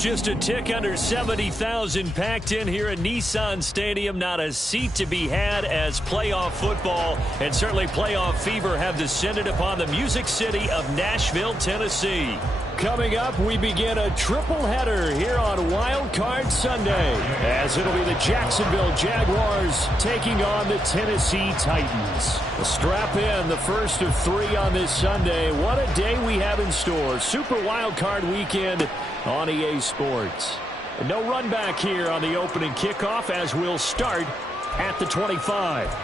Just a tick under 70,000 packed in here at Nissan Stadium. Not a seat to be had as playoff football and certainly playoff fever have descended upon the Music City of Nashville, Tennessee. Coming up, we begin a triple header here on Wild Card Sunday, as it'll be the Jacksonville Jaguars taking on the Tennessee Titans. Strap in, the first of 3 on this Sunday. What a day we have in store. Super Wild Card Weekend on EA Sports. And no run back here on the opening kickoff as we'll start at the 25.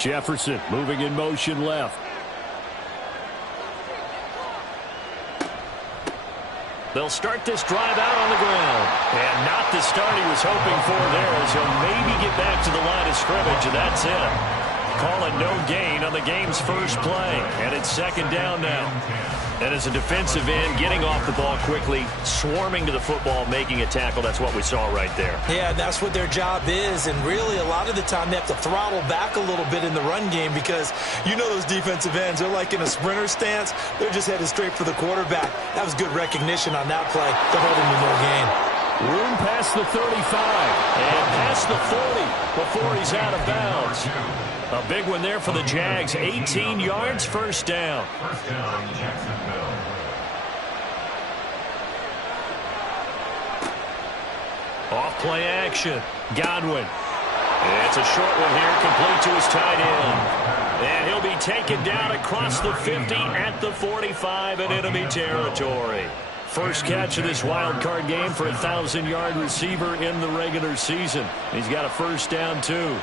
Jefferson moving in motion left. They'll start this drive out on the ground. And not the start he was hoping for there, as he'll maybe get back to the line of scrimmage, and that's it. Call it no gain on the game's first play. And it's second down now. And as a defensive end, getting off the ball quickly, swarming to the football, making a tackle, that's what we saw right there. Yeah, that's what their job is. And really, a lot of the time, they have to throttle back a little bit in the run game because you know those defensive ends, they're like in a sprinter stance. They're just headed straight for the quarterback. That was good recognition on that play to hold him to no gain. Room past the 35 and past the 40 before he's out of bounds. A big one there for the Jags. 18 yards, first down. First down, Jacksonville. Off play action. Godwin. It's a short one here, complete to his tight end. And he'll be taken down across the 50 at the 45 in enemy territory. First catch of this wild card game for a 1,000-yard receiver in the regular season. He's got a first down, too.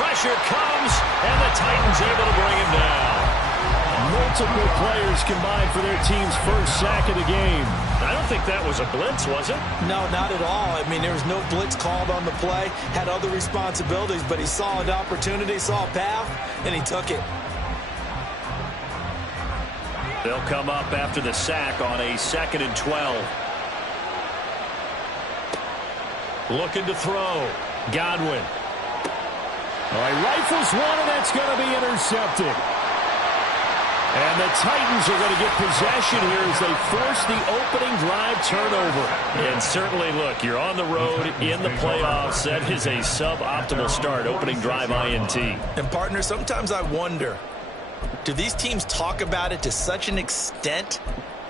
Pressure comes, and the Titans able to bring him down. Multiple players combined for their team's first sack of the game. I don't think that was a blitz, was it? No, not at all. I mean, there was no blitz called on the play. Had other responsibilities, but he saw an opportunity, saw a path, and he took it. They'll come up after the sack on a 2nd and 12. Looking to throw. Godwin. All right, rifles one, and that's going to be intercepted. And the Titans are going to get possession here as they force the opening drive turnover. And certainly, look, you're on the road in the playoffs. That is a suboptimal start, opening drive INT. And, partner, sometimes I wonder, do these teams talk about it to such an extent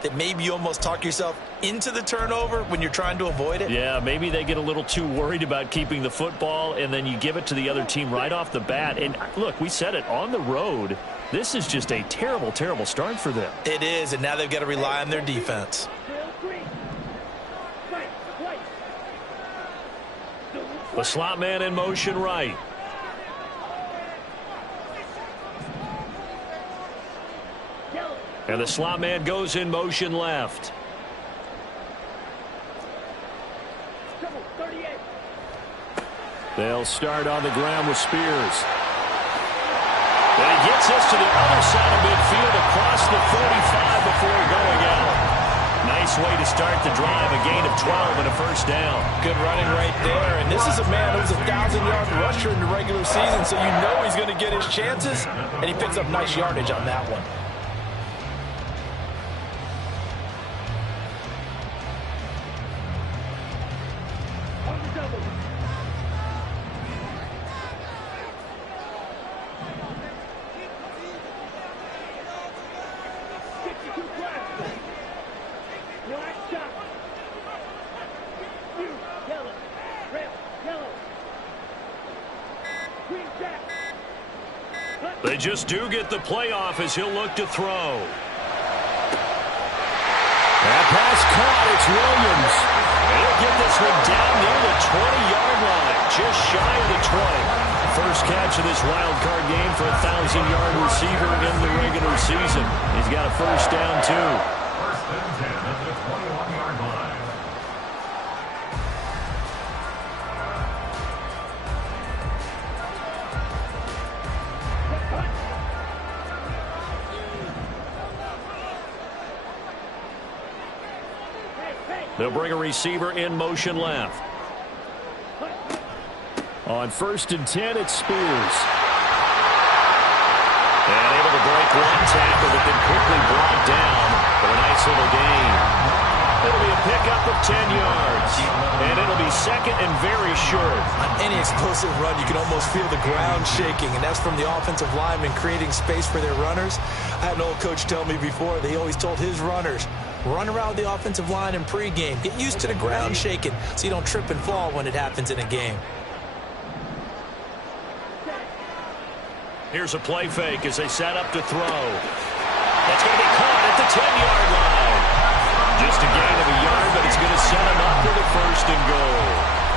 that maybe you almost talk yourself into the turnover when you're trying to avoid it? Yeah, maybe they get a little too worried about keeping the football, and then you give it to the other team right off the bat. And, look, we said it, on the road, this is just a terrible, terrible start for them. It is, and now they've got to rely on their defense. The slot man in motion right. And the slot man goes in motion left. They'll start on the ground with Spears. And he gets us to the other side of midfield across the 45 before going out. Nice way to start the drive, a gain of 12 and a first down. Good running right there. And this is a man who's a 1,000-yard rusher in the regular season, so you know he's going to get his chances, and he picks up nice yardage on that one. They just do get the playoff as he'll look to throw. That pass caught. It's Williams. And he'll get this one down near the 20-yard line, just shy of the 20. First catch of this wild card game for a 1,000-yard receiver in the regular season. He's got a first down, too. and 10 at the 21-yard line. They'll bring a receiver in motion left. On 1st and 10, it's Spears. And able to break one tackle, but then quickly brought down for a nice little gain. It'll be a pickup of 10 yards. And it'll be second and very short. On any explosive run, you can almost feel the ground shaking, and that's from the offensive linemen creating space for their runners. I had an old coach tell me before, they always told his runners, run around the offensive line in pregame. Get used to the ground shaking so you don't trip and fall when it happens in a game. Here's a play fake as they set up to throw. That's going to be caught at the 10-yard line. Just a gain of a yard, but it's going to set them up for the 1st and goal.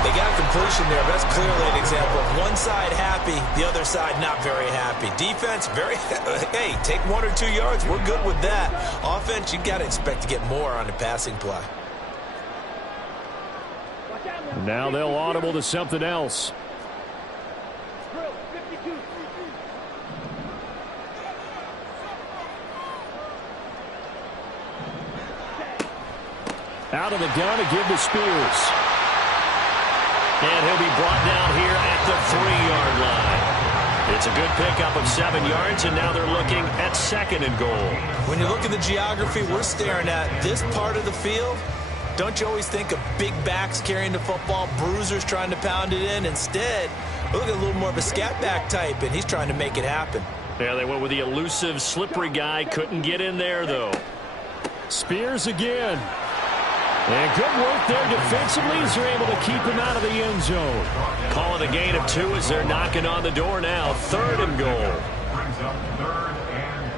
They got completion there, but that's clearly an example of one side happy, the other side not very happy. Defense, very, hey, take 1 or 2 yards, we're good with that. Offense, you got to expect to get more on the passing play. Now they'll audible to something else. Out of the gun to give to Spears. And he'll be brought down here at the 3-yard line. It's a good pickup of 7 yards, and now they're looking at 2nd and goal. When you look at the geography we're staring at, this part of the field, don't you always think of big backs carrying the football, bruisers trying to pound it in? Instead, look at a little more of a scat back type, and he's trying to make it happen. Yeah, they went with the elusive, slippery guy. Couldn't get in there, though. Spears again. And good work there defensively as they're able to keep him out of the end zone. Calling a gain of 2 as they're knocking on the door now. 3rd and goal. Brings up 3rd and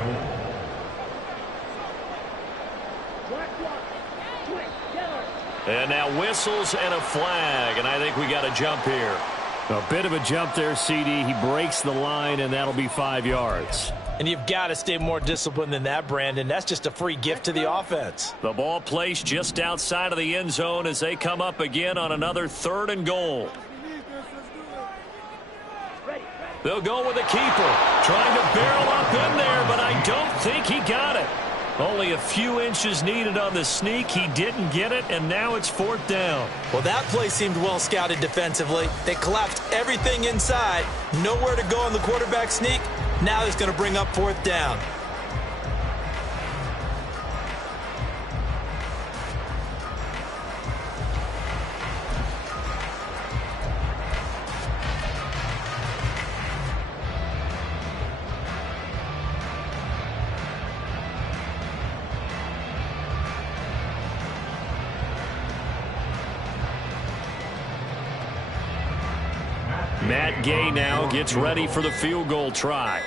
goal. And now whistles and a flag, and I think we got a jump here. A bit of a jump there, CD. He breaks the line, and that'll be 5 yards. And you've got to stay more disciplined than that, Brandon. That's just a free gift to the offense. The ball placed just outside of the end zone as they come up again on another 3rd and goal. They'll go with a keeper. Trying to barrel up in there, but I don't think he got it. Only a few inches needed on the sneak. He didn't get it, and now it's 4th down. Well, that play seemed well scouted defensively. They collapsed everything inside. Nowhere to go on the quarterback sneak. Now he's going to bring up 4th down. Matt Gay now gets ready for the field goal try.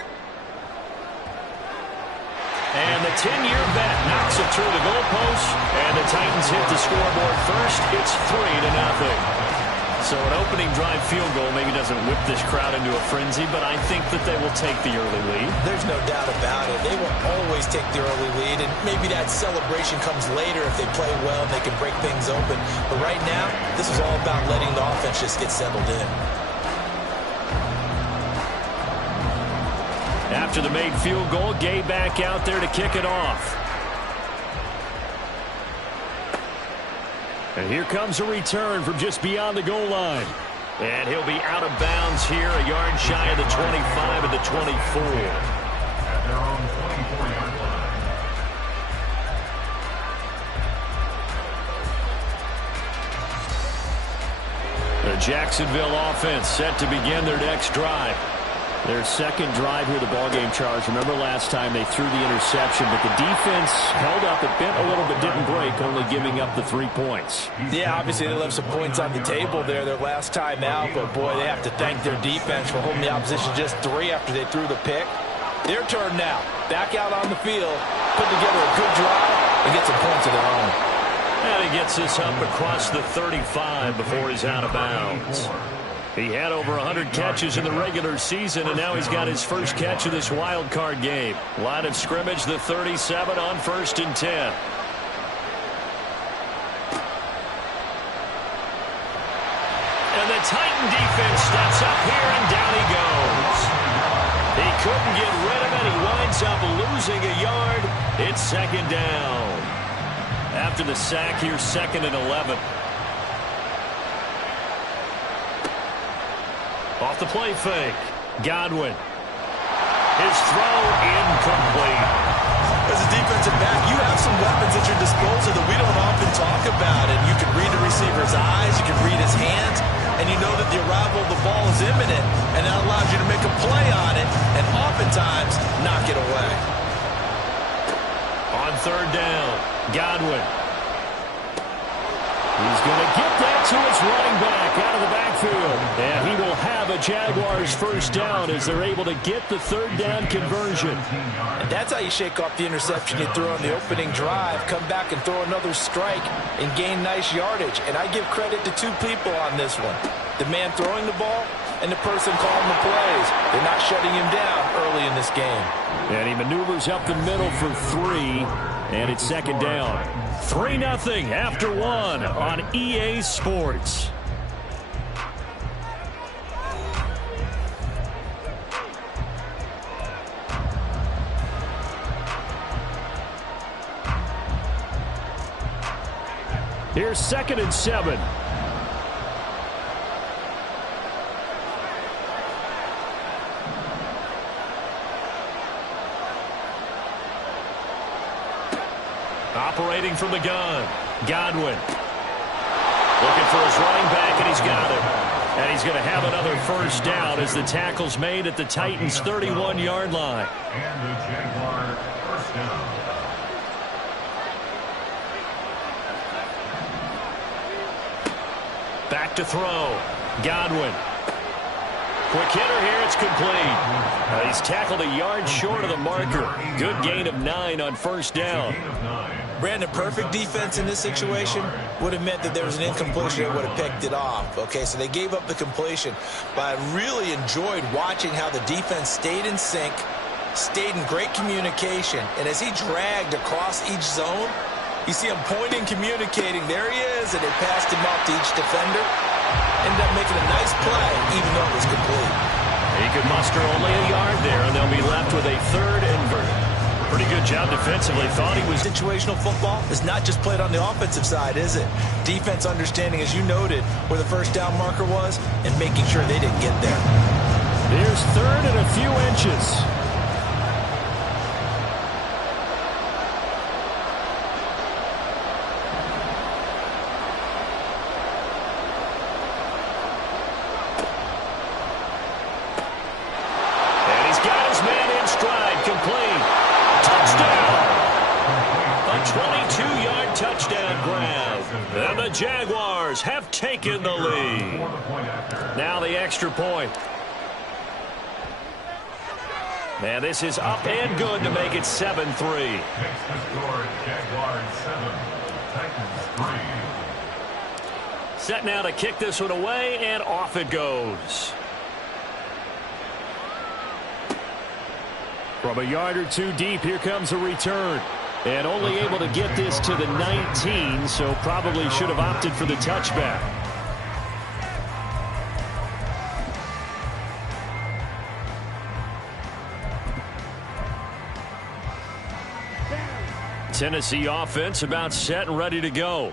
And the 10-year vet knocks it through the goalpost, and the Titans hit the scoreboard first. It's 3-0. So an opening drive field goal maybe doesn't whip this crowd into a frenzy, but I think that they will take the early lead. There's no doubt about it. They will always take the early lead, and maybe that celebration comes later if they play well and they can break things open. But right now, this is all about letting the offense just get settled in. After the made field goal, Gay back out there to kick it off. And here comes a return from just beyond the goal line. And he'll be out of bounds here, a yard shy of the 25 and the 24. At their own 24-yard line. The Jacksonville offense set to begin their next drive. Their second drive here, the ballgame charge. Remember last time they threw the interception, but the defense held up. It bent a little but didn't break, only giving up the 3 points. Yeah, obviously they left some points on the table there their last time out, but boy, they have to thank their defense for holding the opposition just 3 after they threw the pick. Their turn now. Back out on the field, put together a good drive, and get some points of their own. And he gets this up across the 35 before he's out of bounds. He had over 100 catches in the regular season, and now he's got his first catch of this wild card game. Line of scrimmage, the 37 on 1st and 10. And the Titan defense steps up here, and down he goes. He couldn't get rid of it. He winds up losing a yard. It's second down. After the sack here, 2nd and 11. Off the play fake. Godwin. His throw incomplete. As a defensive back, you have some weapons at your disposal that we don't often talk about. And you can read the receiver's eyes, you can read his hands, and you know that the arrival of the ball is imminent, and that allows you to make a play on it and oftentimes knock it away. On 3rd down, Godwin. He's going to get that to his running back out of the backfield. And he will have a Jaguars first down as they're able to get the 3rd down conversion. And that's how you shake off the interception you threw on the opening drive, come back and throw another strike and gain nice yardage. And I give credit to 2 people on this one. The man throwing the ball and the person calling the plays. They're not shutting him down early in this game. And he maneuvers up the middle for 3, and it's 2nd down. 3-0 after 1 on EA Sports. Here's 2nd and 7. Operating from the gun, Godwin. Looking for his running back, and he's got it. And he's going to have another first down as the tackle's made at the Titans' 31-yard line. And the Jaguar first down. Back to throw, Godwin. Quick hitter here, it's complete. He's tackled a yard short of the marker. Good gain of 9 on first down. Brandon, perfect defense in this situation would have meant that there was an incompletion that would have picked it off. Okay, so they gave up the completion. But I really enjoyed watching how the defense stayed in sync, stayed in great communication. And as he dragged across each zone, you see him pointing, communicating. There he is, and they passed him off to each defender. Ended up making a nice play, even though it was complete. He could muster only a yard there, and they'll be left with a 3rd and pretty good job defensively. Thought he was. Situational football is not just played on the offensive side, is it? Defense understanding, as you noted, where the first down marker was and making sure they didn't get there. Here's 3rd and a few inches. Jaguars have taken the lead. Now the extra point. And this is up and good to make it 7-3. Makes the score Jaguars 7, Titans 3. Set now to kick this one away, and off it goes. From a yard or 2 deep, here comes a return. And only able to get this to the 19, so probably should have opted for the touchback. Tennessee offense about set and ready to go.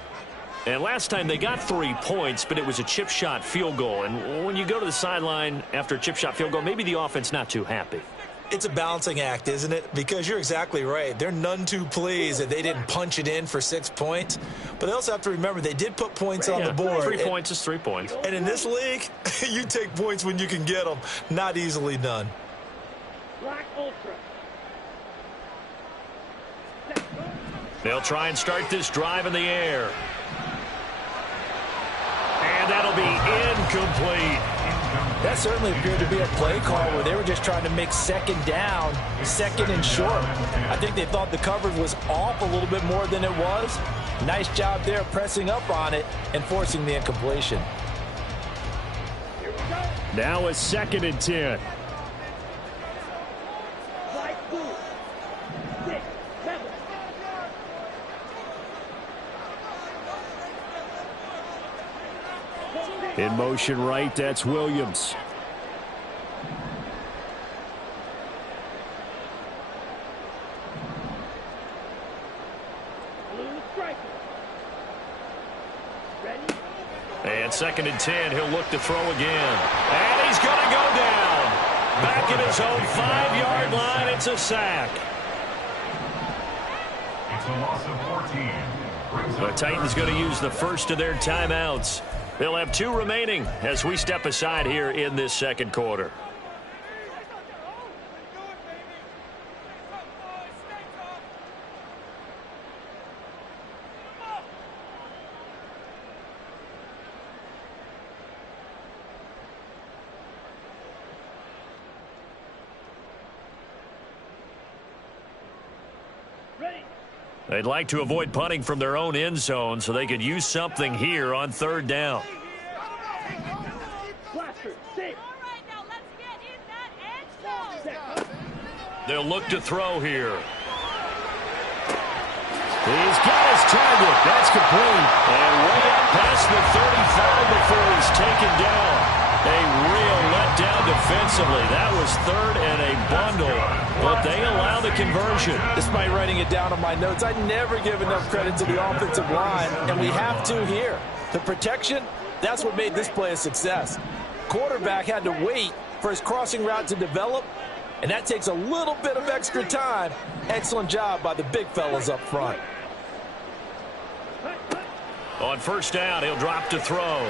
And last time they got 3 points, but it was a chip shot field goal. And when you go to the sideline after a chip shot field goal, maybe the offense not too happy. It's a balancing act, isn't it? Because you're exactly right. They're none too pleased that they didn't punch it in for 6 points. But they also have to remember they did put points on the board. 3 points is 3 points. And in this league, you take points when you can get them. Not easily done. Black Ultra. They'll try and start this drive in the air. And that'll be incomplete. That certainly appeared to be a play call where they were just trying to make 2nd down, 2nd and short. I think they thought the coverage was off a little bit more than it was. Nice job there pressing up on it and forcing the incompletion. Now a 2nd and 10. In motion right, that's Williams. And 2nd and 10, he'll look to throw again. And he's going to go down. Back at his own 5-yard line, it's a sack. It's a loss of 14. The Titans going to use the first of their timeouts. They'll have 2 remaining as we step aside here in this 2nd quarter. They'd like to avoid punting from their own end zone so they could use something here on 3rd down. They'll look to throw here. He's got his target. That's complete. And way up past the 35 before he's taken down. A real letdown defensively. That was 3rd and a bundle, but they allow the conversion. Despite writing it down on my notes, I never give enough credit to the offensive line, and we have to here. The protection, that's what made this play a success. Quarterback had to wait for his crossing route to develop, and that takes a little bit of extra time. Excellent job by the big fellas up front. On 1st down, he'll drop to throw.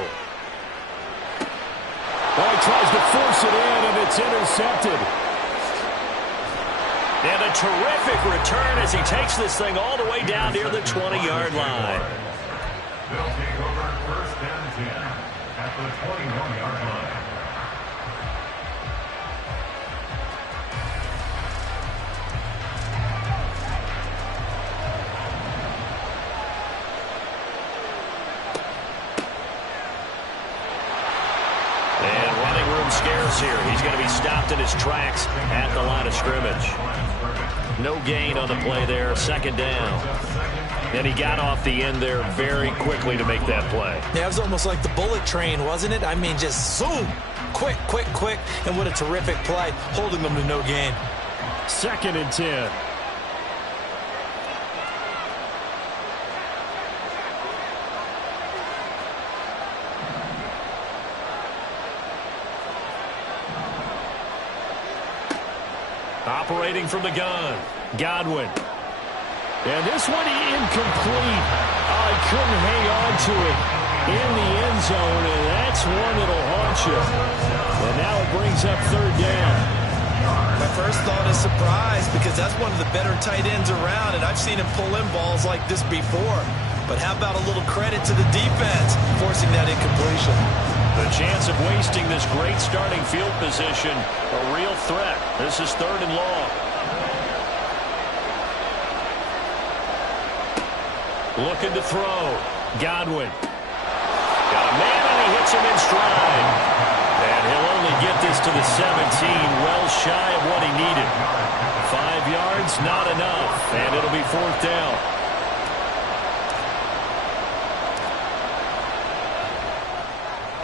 Well, he tries to force it in, and it's intercepted. And a terrific return as he takes this thing all the way down near the 20-yard line. They'll take over 1st and 10 at the 21-yard line. And running room scarce here. He's going to be stopped in his tracks at the line of scrimmage. No gain on the play there. 2nd down. And he got off the end there very quickly to make that play. Yeah, it was almost like the bullet train, wasn't it? I mean, just zoom. Quick, quick, quick. And what a terrific play, holding them to no gain. 2nd and 10. Operating from the gun, Godwin. And this one incomplete. Oh, he couldn't hang on to it in the end zone, and that's one that'll haunt you. And now it brings up 3rd down. My first thought is surprise, because that's one of the better tight ends around, and I've seen him pull in balls like this before. But how about a little credit to the defense forcing that incompletion? The chance of wasting this great starting field position, a real threat. This is 3rd and long. Looking to throw. Godwin. Got a man, and he hits him in stride. And he'll only get this to the 17, well shy of what he needed. 5 yards, not enough, and it'll be 4th down.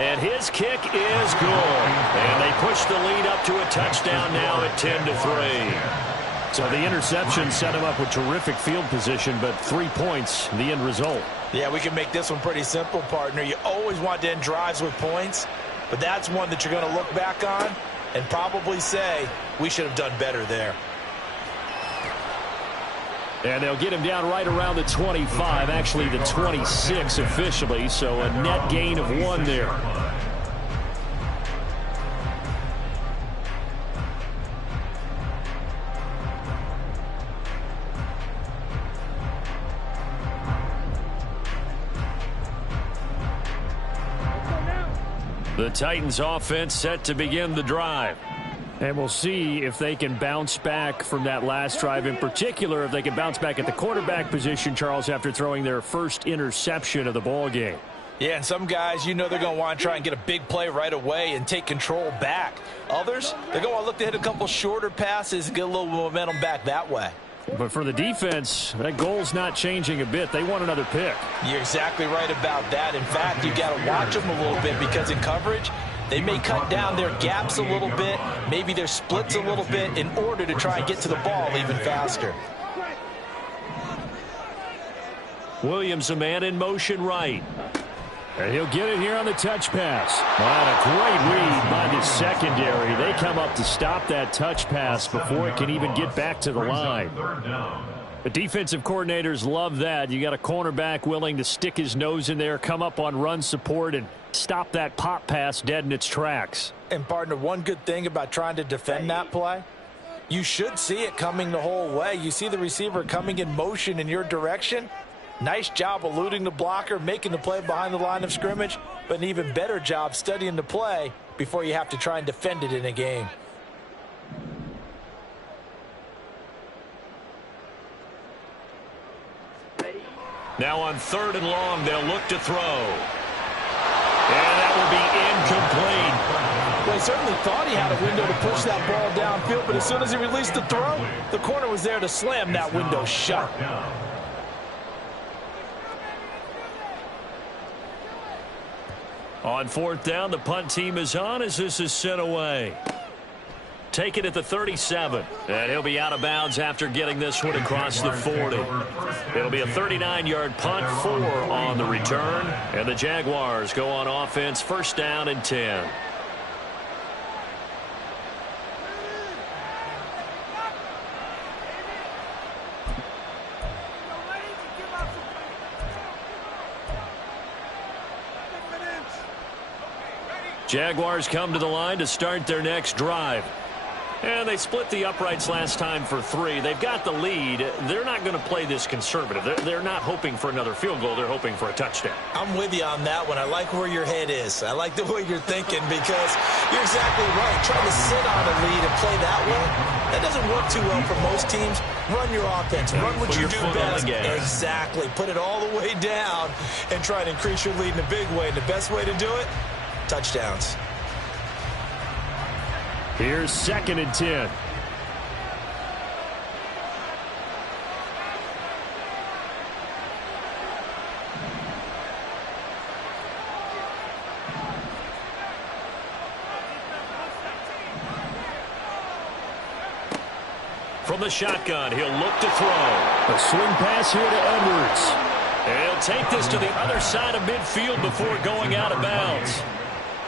And his kick is good. And they push the lead up to a touchdown now at 10-3. So the interception set him up with terrific field position, but 3 points, the end result. Yeah, we can make this one pretty simple, partner. You always want to end drives with points, but that's one that you're going to look back on and probably say, we should have done better there. And they'll get him down right around the 25, actually the 26 officially, so a net gain of 1 there. The Titans offense set to begin the drive. And we'll see if they can bounce back from that last drive, in particular if they can bounce back at the quarterback position, Charles, after throwing their first interception of the ball game. Yeah, and some guys, you know, they're going to want to try and get a big play right away and take control back. Others, they're going to look to hit a couple shorter passes and get a little momentum back that way. But for the defense, that goal's not changing a bit. They want another pick. You're exactly right about that. In fact, you got to watch them a little bit because in coverage, they may cut down their gaps a little bit, maybe their splits a little bit in order to try and get to the ball even faster. Williams, a man in motion right. And he'll get it here on the touch pass. Wow, a great read by the secondary. They come up to stop that touch pass before it can even get back to the line. The defensive coordinators love that. You got a cornerback willing to stick his nose in there, come up on run support, and stop that pop pass dead in its tracks. And, partner, one good thing about trying to defend that play, you should see it coming the whole way. You see the receiver coming in motion in your direction. Nice job eluding the blocker, making the play behind the line of scrimmage, but an even better job studying the play before you have to try and defend it in a game. Now on 3rd and long, they'll look to throw. And that will be incomplete. Well, he certainly thought he had a window to push that ball downfield, but as soon as he released the throw, the corner was there to slam that window shut. On 4th down, the punt team is on as this is sent away. Take it at the 37. And he'll be out of bounds after getting this one across the 40. It'll be a 39-yard punt, 4 on the return. And the Jaguars go on offense, 1st down and 10. Jaguars come to the line to start their next drive. And they split the uprights last time for 3. They've got the lead. They're not going to play this conservative. They're not hoping for another field goal. They're hoping for a touchdown. I'm with you on that one. I like where your head is. I like the way you're thinking because you're exactly right. Trying to sit on a lead and play that way, that doesn't work too well for most teams. Run your offense. Run what you do best. Exactly. Put it all the way down and try to increase your lead in a big way. And the best way to do it, touchdowns. Here's 2nd and 10. From the shotgun, he'll look to throw. A swing pass here to Edwards. And he'll take this to the other side of midfield before going out of bounds.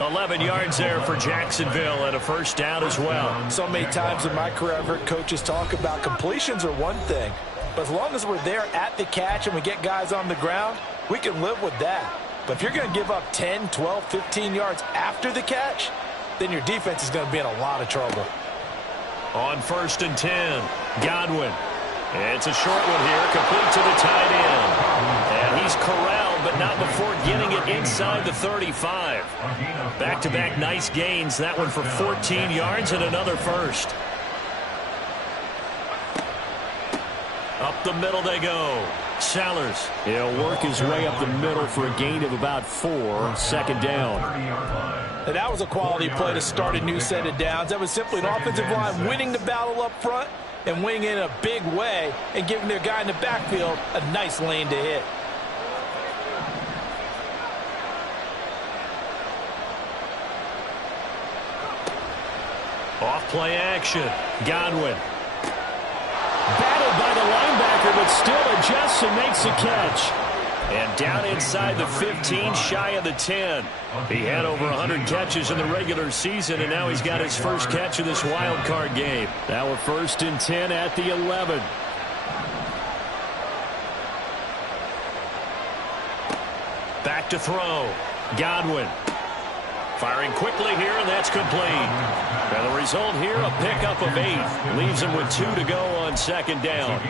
11 yards there for Jacksonville and a 1st down as well. So many times in my career I've heard coaches talk about completions are one thing, but as long as we're there at the catch and we get guys on the ground, we can live with that. But if you're going to give up 10, 12, 15 yards after the catch, then your defense is going to be in a lot of trouble. On 1st and 10, Godwin. It's a short one here, complete to the tight end. And he's corralled, but not before getting it inside the 35. Back-to-back nice gains. That one for 14 yards and another 1st. Up the middle they go. Sellers. He'll work his way up the middle for a gain of about 4. 2nd down. And that was a quality play to start a new set of downs. That was simply an offensive line winning the battle up front and winning in a big way and giving their guy in the backfield a nice lane to hit. Off play action. Godwin. Battled by the linebacker, but still adjusts and makes a catch. And down inside the 15, shy of the 10. He had over 100 catches in the regular season, and now he's got his first catch of this wild card game. Now a 1st and 10 at the 11. Back to throw. Godwin. Firing quickly here, and that's complete. And the result here, a pickup of 8. Leaves him with 2 to go on 2nd down.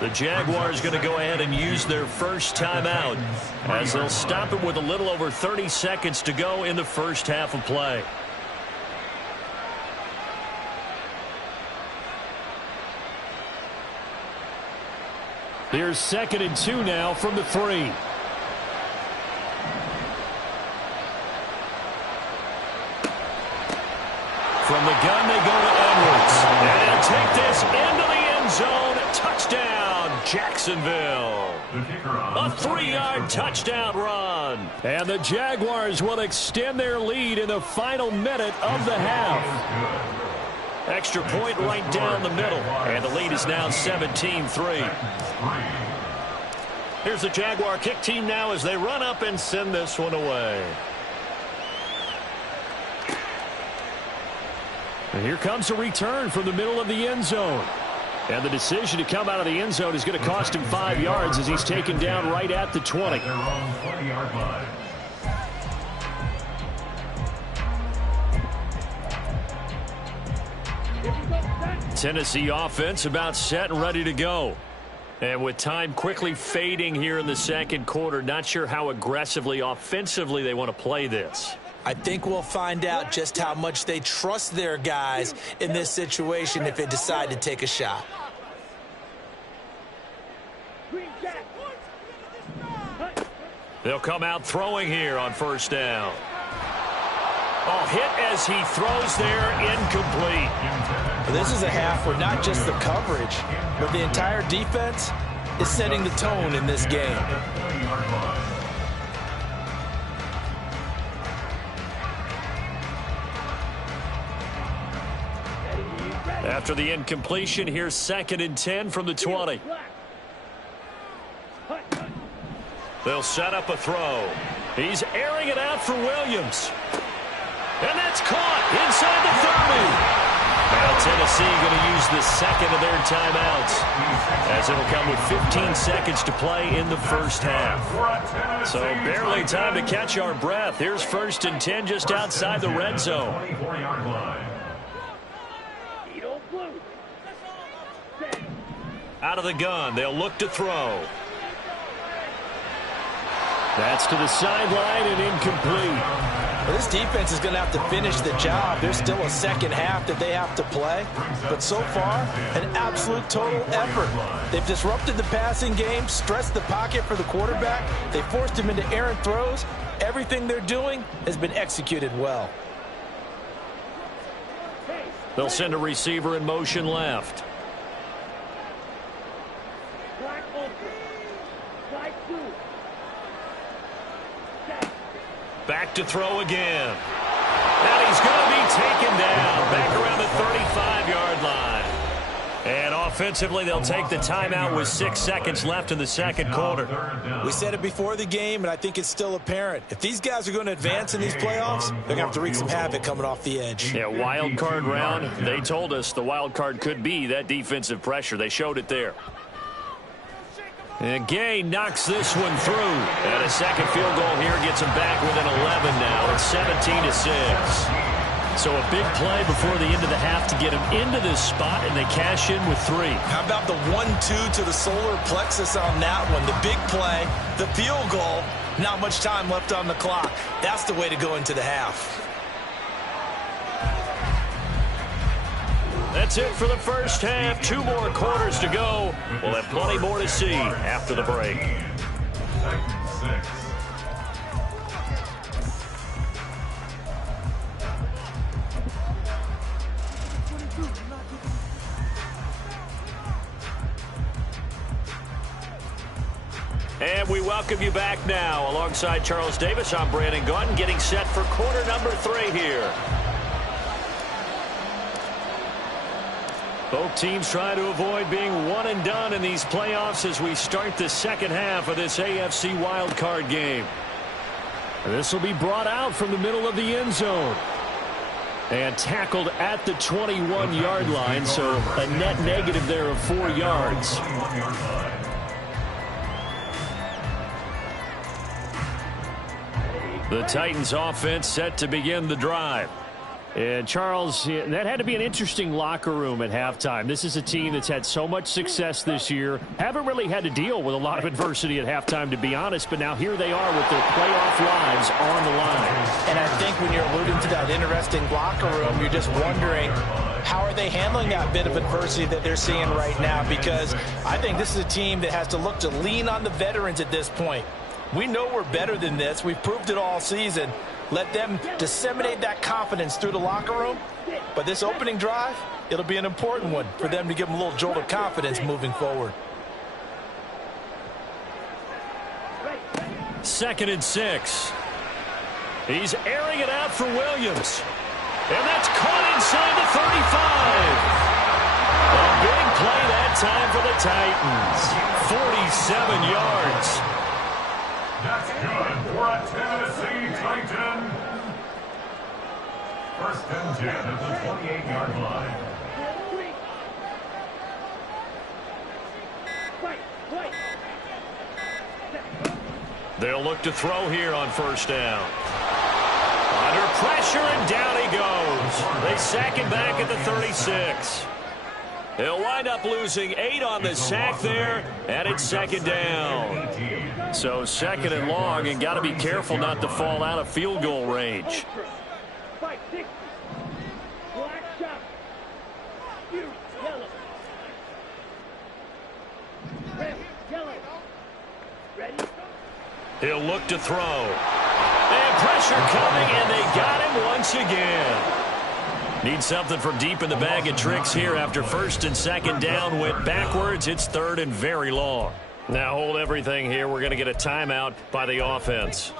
The Jaguars going to go ahead and use their first timeout as they'll stop it with a little over 30 seconds to go in the first half of play. Here's 2nd and 2 now from the 3. From the gun, they go to Edwards. And he'll take this into the end end zone. Touchdown, Jacksonville. A 3-yard touchdown run. And the Jaguars will extend their lead in the final minute of the half. Extra point right down the middle. And the lead is now 17-3. Here's the Jaguar kick team now as they run up and send this one away. And here comes a return from the middle of the end zone. And the decision to come out of the end zone is going to cost him 5 yards as he's taken down right at the 20. Their own 20-yard line. Tennessee offense about set and ready to go. And with time quickly fading here in the second quarter, not sure how aggressively, offensively they want to play this. I think we'll find out just how much they trust their guys in this situation if they decide to take a shot. They'll come out throwing here on first down. Oh, hit as he throws there, incomplete. This is a half where not just the coverage, but the entire defense is setting the tone in this game. After the incompletion, here's 2nd and 10 from the 20. They'll set up a throw. He's airing it out for Williams. And that's caught inside the 30. Now Tennessee going to use the second of their timeouts, as it'll come with 15 seconds to play in the first half. So barely time to catch our breath. Here's 1st and 10 just outside the red zone. Out of the gun, they'll look to throw. That's to the sideline and incomplete. Well, this defense is going to have to finish the job. There's still a second half that they have to play. But so far, an absolute total effort. They've disrupted the passing game, stressed the pocket for the quarterback. They forced him into errant throws. Everything they're doing has been executed well. They'll send a receiver in motion left. Back to throw again. And he's going to be taken down back around the 35-yard line. And offensively, they'll take the timeout with 6 seconds left in the second quarter. We said it before the game, and I think it's still apparent. If these guys are going to advance in these playoffs, they're going to have to wreak some havoc coming off the edge. Yeah, wild card round. They told us the wild card could be that defensive pressure. They showed it there. And Gay knocks this one through. And a second field goal here gets him back within 11 now. It's 17-6. So a big play before the end of the half to get him into this spot, and they cash in with 3. How about the 1-2 to the solar plexus on that one? The big play, the field goal, not much time left on the clock. That's the way to go into the half. That's it for the first half. 2 more quarters to go. We'll have plenty more to see after the break. And we welcome you back now. Alongside Charles Davis, I'm Brandon Gaudin, getting set for quarter number 3 here. Both teams try to avoid being one and done in these playoffs as we start the second half of this AFC wildcard game. This will be brought out from the middle of the end zone. And tackled at the 21-yard line, so a net negative there of 4 yards. The Titans offense set to begin the drive. And, Charles, that had to be an interesting locker room at halftime. This is a team that's had so much success this year. Haven't really had to deal with a lot of adversity at halftime, to be honest. But now here they are with their playoff lives on the line. And I think when you're alluding to that interesting locker room, you're just wondering, how are they handling that bit of adversity that they're seeing right now? Because I think this is a team that has to look to lean on the veterans at this point. We know we're better than this. We've proved it all season. Let them disseminate that confidence through the locker room. But this opening drive, it'll be an important one for them to give them a little jolt of confidence moving forward. 2nd and 6. He's airing it out for Williams. And that's caught inside the 35. A big play that time for the Titans. 47 yards. That's good for a Tennessee Titan. 1st and 10 at the 28-yard line. They'll look to throw here on 1st down. Under pressure, and down he goes. They sack him back at the 36. He'll wind up losing 8 on the sack there, and it's 2nd down. So 2nd and long, and got to be careful not to fall out of field goal range. He'll look to throw. And pressure coming, and they got him once again. Need something from deep in the bag of tricks here after 1st and 2nd down went backwards. It's 3rd and very long. Now hold everything here. We're going to get a timeout by the offense.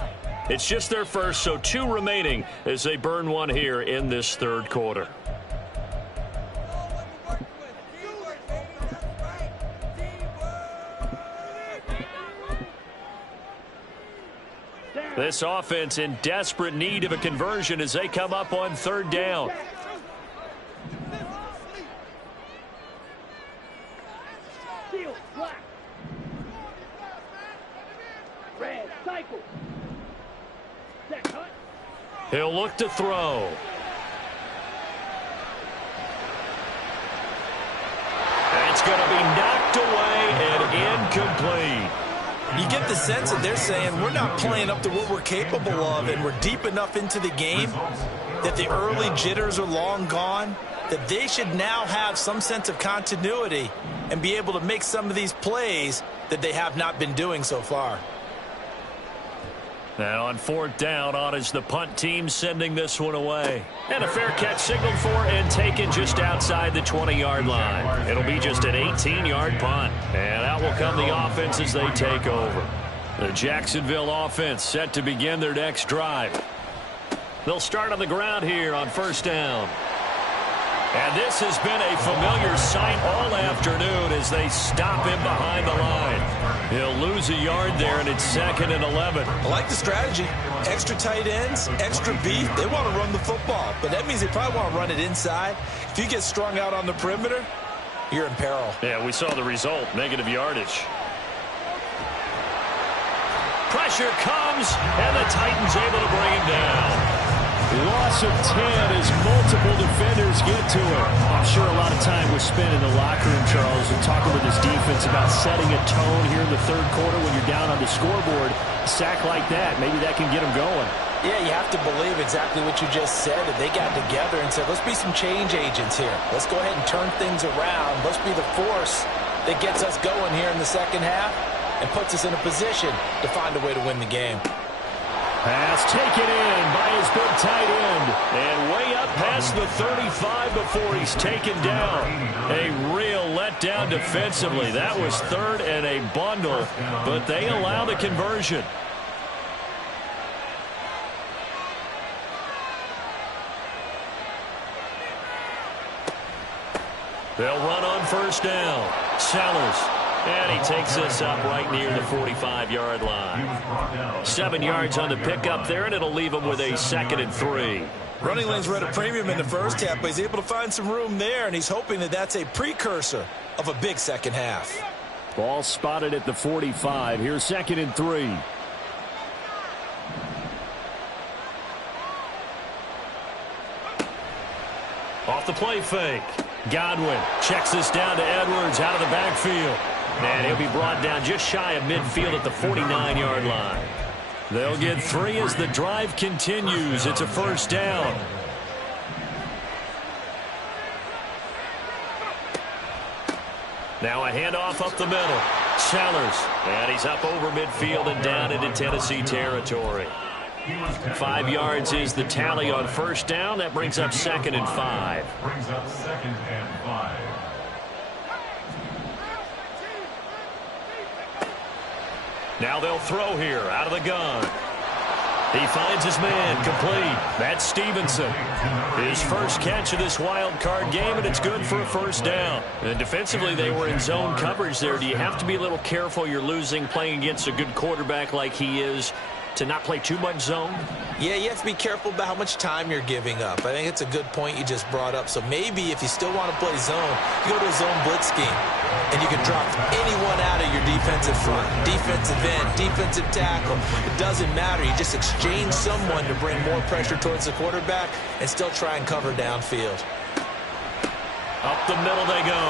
It's just their first, so 2 remaining as they burn one here in this 3rd quarter. This offense in desperate need of a conversion as they come up on 3rd down. He'll look to throw. And it's going to be knocked away and incomplete. You get the sense that they're saying we're not playing up to what we're capable of, and we're deep enough into the game that the early jitters are long gone, that they should now have some sense of continuity and be able to make some of these plays that they have not been doing so far. Now on 4th down, on is the punt team sending this one away. And a fair catch signaled for and taken just outside the 20-yard line. It'll be just an 18-yard punt. And out will come the offense as they take over. The Jacksonville offense set to begin their next drive. They'll start on the ground here on 1st down. And this has been a familiar sight all afternoon as they stop him behind the line. He'll lose a yard there, and it's 2nd and 11. I like the strategy. Extra tight ends, extra beef. They want to run the football, but that means they probably want to run it inside. If you get strung out on the perimeter, you're in peril. Yeah, we saw the result, negative yardage. Pressure comes, and the Titans able to bring him down. Loss of 10 as multiple defenders get to him. I'm sure a lot of time was spent in the locker room, Charles, and talking with his defense about setting a tone here in the 3rd quarter when you're down on the scoreboard. A sack like that, maybe that can get him going. Yeah, you have to believe exactly what you just said. That they got together and said, let's be some change agents here. Let's go ahead and turn things around. Let's be the force that gets us going here in the 2nd half and puts us in a position to find a way to win the game. Pass taken in by his big tight end. And way up past the 35 before he's taken down. A real letdown defensively. That was 3rd and a bundle, but they allow the conversion. They'll run on 1st down. Sellers. And he takes this up right near the 45-yard line. 7 yards on the pickup there, and it'll leave him with a 2nd and 3. Running lanes were at a premium in the 1st half, but he's able to find some room there, and he's hoping that that's a precursor of a big 2nd half. Ball spotted at the 45. Here's 2nd and 3. Off the play fake. Godwin checks this down to Edwards out of the backfield. And he'll be brought down just shy of midfield at the 49-yard line. They'll get 3 as the drive continues. It's a 1st down. Now a handoff up the middle. Sellers. And he's up over midfield and down into Tennessee territory. 5 yards is the tally on first down. That brings up 2nd and 5. Brings up 2nd and 5. Now they'll throw here out of the gun. He finds his man complete. That's Stevenson. His first catch of this wild card game, and it's good for a first down. And defensively, they were in zone coverage there. Do you have to be a little careful? You're losing playing against a good quarterback like he is to not play too much zone? Yeah, you have to be careful about how much time you're giving up. I think it's a good point you just brought up. So maybe if you still want to play zone, you go to a zone blitz scheme, and you can drop anyone out of your defensive front, defensive end, defensive tackle. It doesn't matter. You just exchange someone to bring more pressure towards the quarterback and still try and cover downfield. Up the middle they go.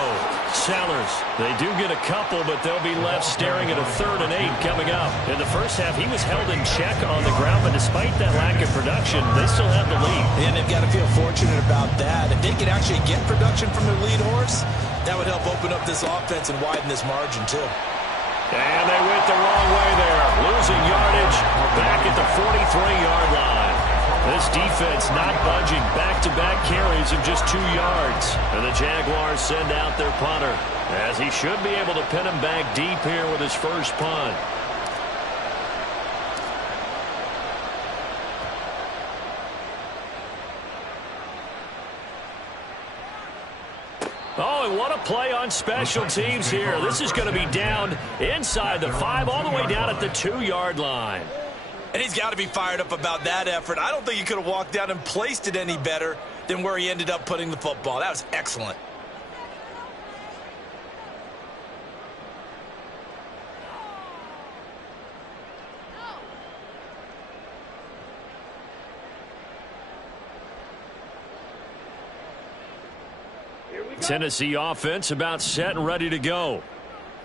Sellers. They do get a couple, but they'll be left staring at a 3rd and 8 coming up. In the first half, he was held in check on the ground, but despite that lack of production, they still have the lead. And they've got to feel fortunate about that. If they can actually get production from their lead horse, that would help open up this offense and widen this margin, too. And they went the wrong way there. Losing yardage back at the 43-yard line. This defense not budging. Back-to-back carries of just 2 yards. And the Jaguars send out their punter, as he should be able to pin him back deep here with his first punt. Oh, and what a play on special teams here. This is going to be down inside the 5, all the way down at the 2-yard line. And he's got to be fired up about that effort. I don't think he could have walked down and placed it any better than where he ended up putting the football. That was excellent. Tennessee offense about set and ready to go.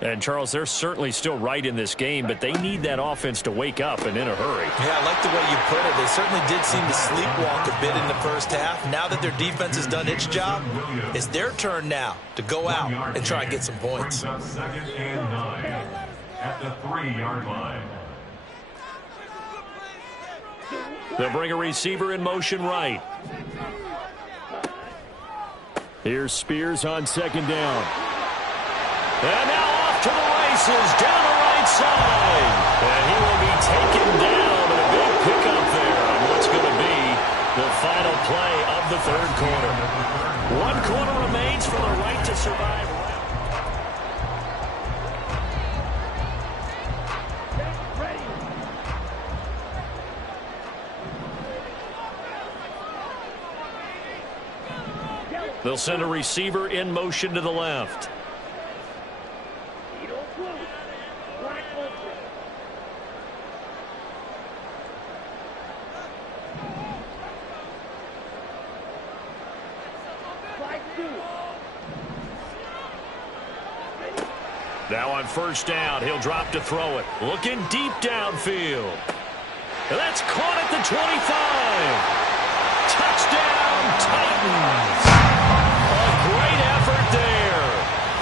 And, Charles, they're certainly still right in this game, but they need that offense to wake up and in a hurry. Yeah, I like the way you put it. They certainly did seem to sleepwalk a bit in the first half. Now that their defense has done its job, it's their turn now to go out and try and get some points. 2nd and 9 at the 3-yard line. They'll bring a receiver in motion right. Here's Spears on 2nd down. And now off to the races, down the right side. And he will be taken down, and a big pickup there on what's going to be the final play of the 3rd quarter. 1 quarter remains for the right to survive. They'll send a receiver in motion to the left. Now on 1st down, he'll drop to throw it. Looking deep downfield. And that's caught at the 25. Touchdown, Titans. A great effort there.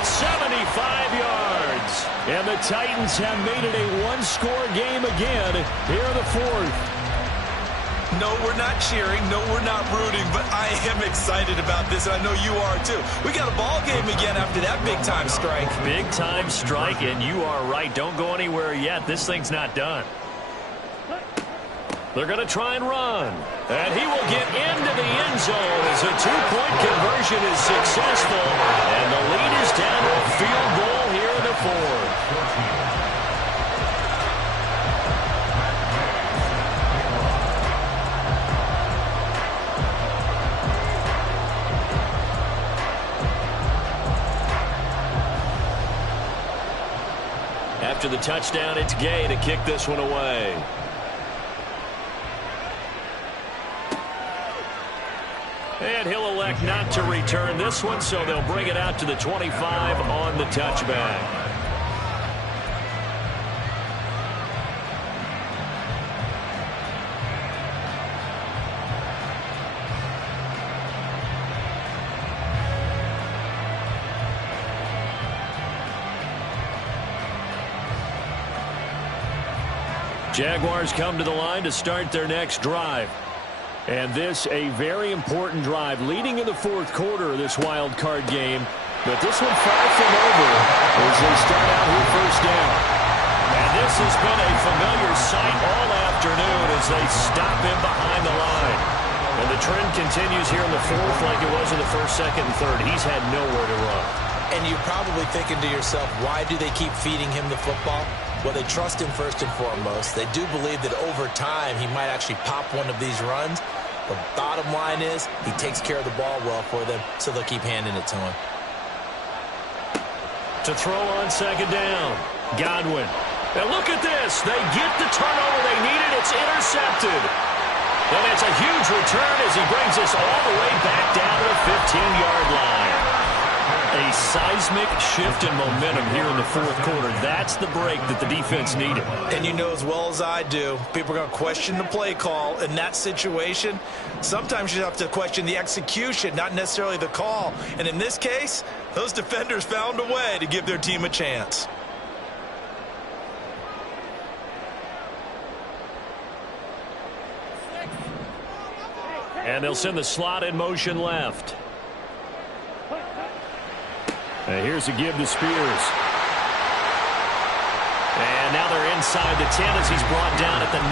75 yards. And the Titans have made it a 1-score game again here in the 4th. No, we're not cheering. No, we're not rooting. But I am excited about this, and I know you are too. We got a ball game again after that big-time strike. Big-time strike, and you are right. Don't go anywhere yet. This thing's not done. They're going to try and run. And he will get into the end zone as a 2-point conversion is successful. And the lead is down to a field goal here in the 4th. After the touchdown, it's Gay to kick this one away. And he'll elect not to return this one, so they'll bring it out to the 25 on the touchback. Jaguars come to the line to start their next drive. And this a very important drive leading in the fourth quarter of this wild card game. But this one far from over as they start out here first down. And this has been a familiar sight all afternoon as they stop him behind the line. And the trend continues here in the fourth like it was in the first, second, and third. He's had nowhere to run. And you're probably thinking to yourself, why do they keep feeding him the football? Well, they trust him first and foremost. They do believe that over time he might actually pop one of these runs. The bottom line is he takes care of the ball well for them, so they'll keep handing it to him. To throw on second down, Godwin. And look at this. They get the turnover they needed. It's intercepted. And it's a huge return as he brings us all the way back down to the 15-yard line. A seismic shift in momentum here in the fourth quarter. That's the break that the defense needed. And you know as well as I do, people are going to question the play call in that situation. Sometimes you have to question the execution, not necessarily the call. And in this case, those defenders found a way to give their team a chance. And they'll send the slot in motion left. And here's a give to Spears. And now they're inside the 10 as he's brought down at the 9.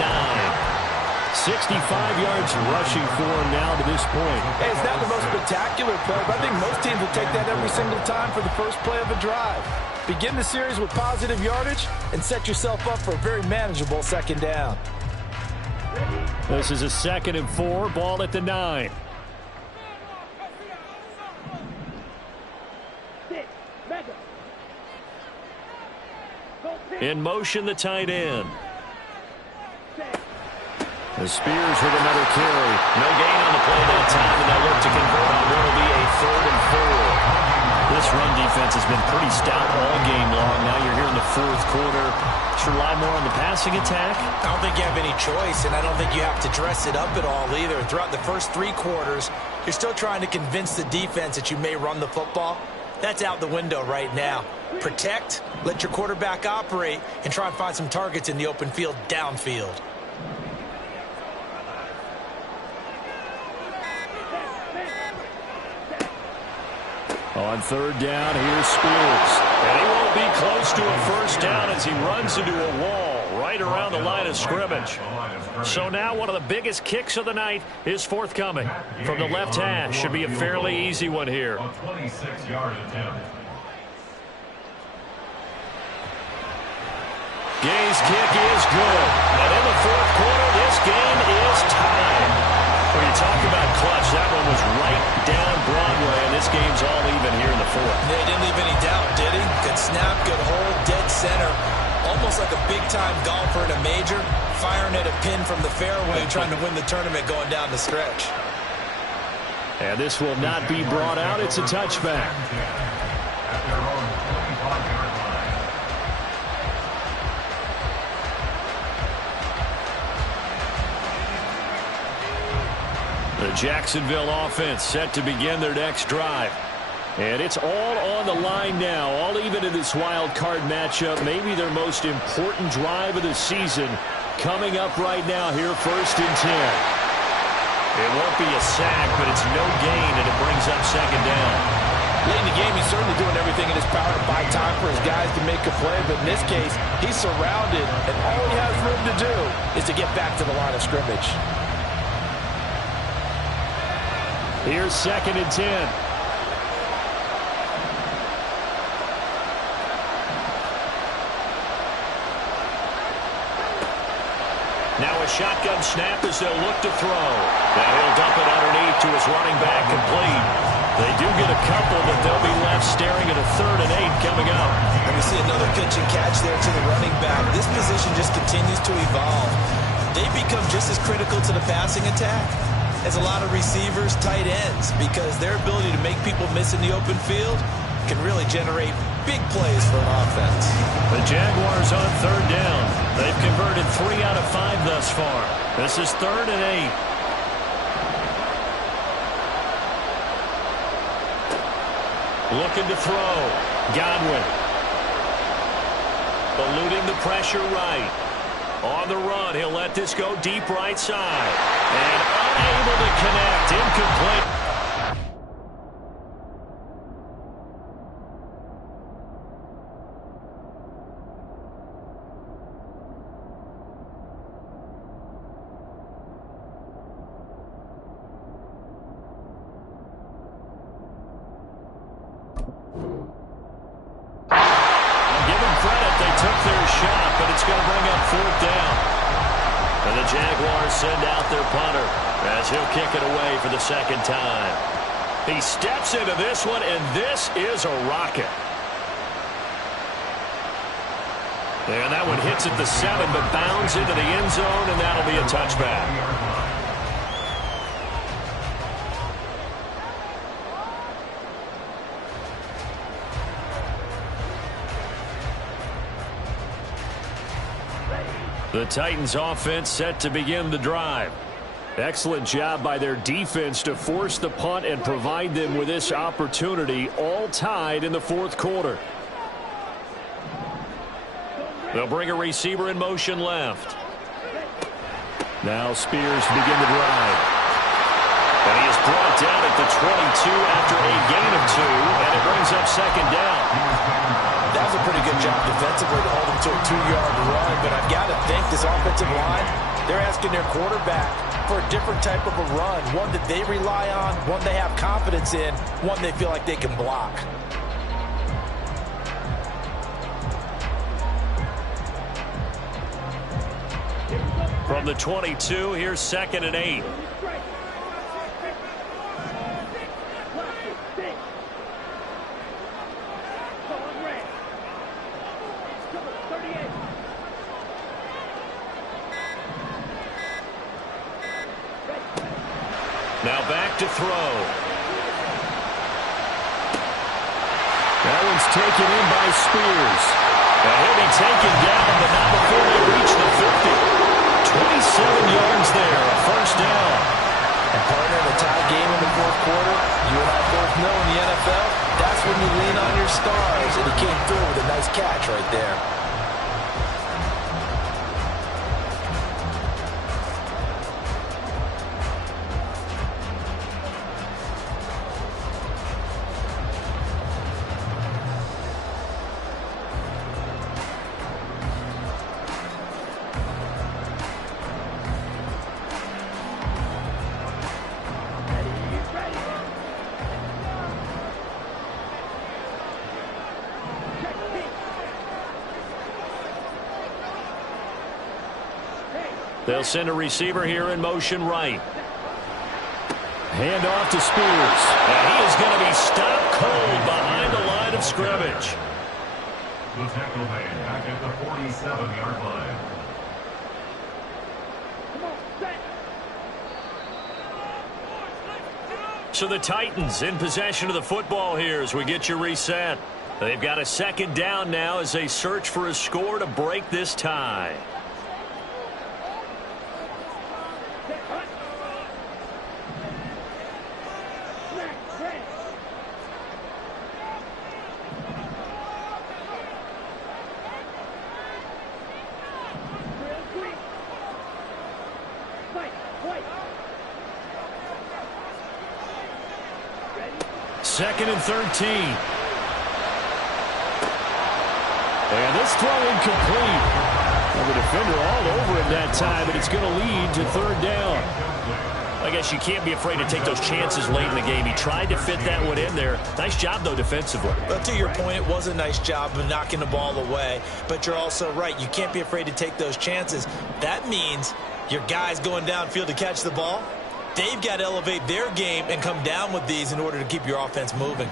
65 yards rushing for him now to this point. Hey, it's not the most spectacular play, but I think most teams will take that every single time for the first play of a drive. Begin the series with positive yardage and set yourself up for a very manageable second down. This is a 2nd and 4, ball at the 9. In motion, the tight end. The Spears with another carry. No gain on the play that time, and they'll look to convert on what will be a 3rd and 4. This run defense has been pretty stout all game long. Now you're here in the fourth quarter. Should rely more on the passing attack. I don't think you have any choice, and I don't think you have to dress it up at all either. Throughout the first 3 quarters, you're still trying to convince the defense that you may run the football. That's out the window right now. Protect, let your quarterback operate, and try and find some targets in the open field downfield. On 3rd down, here's Spears. And he won't be close to a first down as he runs into a wall right around the line of scrimmage. So now one of the biggest kicks of the night is forthcoming. From the left hash, should be a fairly easy one here. 26-yard attempt. Gay's kick is good. And in the fourth quarter, this game is tied. When you talk about clutch, that one was right down Broadway, and this game's all even here in the fourth. They didn't leave any doubt, did he? Good snap, good hold, dead center. Almost like a big-time golfer in a major, firing at a pin from the fairway, trying to win the tournament going down the stretch. And this will not be brought out. It's a touchback. At their own 25-yard line. The Jacksonville offense set to begin their next drive. And it's all on the line now, all even in this wild card matchup. Maybe their most important drive of the season coming up right now here, 1st and 10. It won't be a sack, but it's no gain, and it brings up 2nd down. Late in the game, he's certainly doing everything in his power to buy time for his guys to make a play, but in this case, he's surrounded, and all he has room to do is to get back to the line of scrimmage. Here's 2nd and 10. Now a shotgun snap as they'll look to throw. Now he'll dump it underneath to his running back, complete. They do get a couple, but they'll be left staring at a 3rd and 8 coming up. And we see another pitch and catch there to the running back. This position just continues to evolve. They become just as critical to the passing attack as a lot of receivers, tight ends, because their ability to make people miss in the open field can really generate big plays for an offense. The Jaguars on 3rd down. They've converted 3 out of 5 thus far. This is 3rd and 8. Looking to throw. Godwin. Eluding the pressure right. On the run, he'll let this go deep right side. And unable to connect. Incomplete. And the Jaguars send out their punter as he'll kick it away for the second time. He steps into this one, and this is a rocket. And that one hits at the 7, but bounds into the end zone, and that'll be a touchback. The Titans offense set to begin the drive. Excellent job by their defense to force the punt and provide them with this opportunity, all tied in the fourth quarter. They'll bring a receiver in motion left. Now Spears to begin the drive. And he is brought down at the 22 after a gain of 2, and it brings up second down. That was a pretty good job defensively to hold him to a 2-yard run, but I've got to think this offensive line, they're asking their quarterback for a different type of a run, one that they rely on, one they have confidence in, one they feel like they can block. From the 22, here's 2nd and 8. Now back to throw. That one's taken in by Spears. And he'll be taken down, but not before they reach the 50. 27 yards there, a first down. And partner, in a tie game in the fourth quarter, you and I both know in the NFL, that's when you lean on your stars, and he came through with a nice catch right there. They'll send a receiver here in motion right. Hand off to Spears. And he is going to be stopped cold behind the line of scrimmage. The tackle made back at the 47-yard line. So the Titans in possession of the football here as we get you reset. They've got a second down now as they search for a score to break this tie. Second and 13. And this throw incomplete. Well, the defender all over him that time, but it's going to lead to third down. I guess you can't be afraid to take those chances late in the game. He tried to fit that one in there. Nice job, though, defensively. But to your point, it was a nice job of knocking the ball away. But you're also right. You can't be afraid to take those chances. That means your guys going downfield to catch the ball, they've got to elevate their game and come down with these in order to keep your offense moving.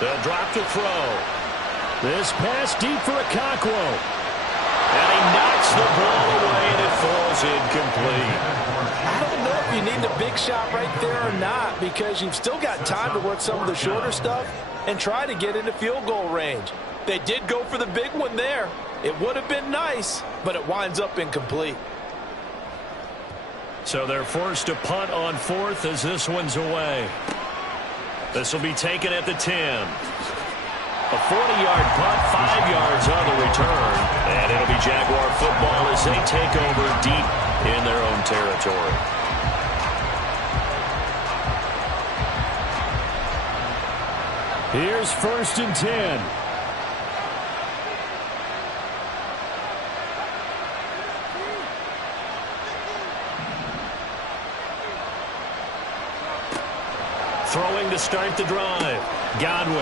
They'll drop to throw. This pass deep for Okonkwo. And he knocks the ball away, and it falls incomplete. I don't know if you need the big shot right there or not, because you've still got time to work some of the shorter stuff and try to get into field goal range. They did go for the big one there, It would have been nice, but it winds up incomplete. So they're forced to punt on fourth as this one's away. This will be taken at the 10. A 40-yard punt, 5 yards on the return. And it'll be Jaguar football as they take over deep in their own territory. Here's 1st and 10. Throwing to start the drive. Godwin.